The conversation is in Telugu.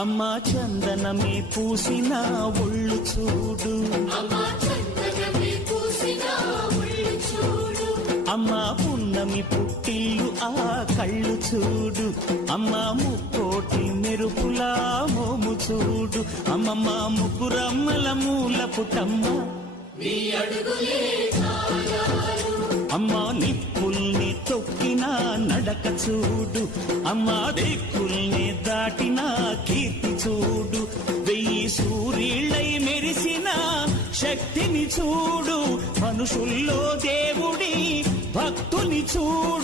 అమ్మా చందనమే పూసిన ఒళ్ళు చూడు, అమ్మా పున్నమి పుట్టిల్లు ఆ కళ్ళు చూడు, అమ్మా ముక్కోటి మెరుపులా మోము చూడు, అమ్మమ్మ ముగ్గురమ్మల మూల పుటమ్మ అమ్మా నిప్పుల్ని తొక్కిన నడక చూడు, అమ్మా దిక్కుల్ని దాటిన కీర్తి చూడు, 1000 సూర్యుళ్ళై మెరిసిన శక్తిని చూడు, మనుషుల్లో దేవుడి భక్తుని చూడు.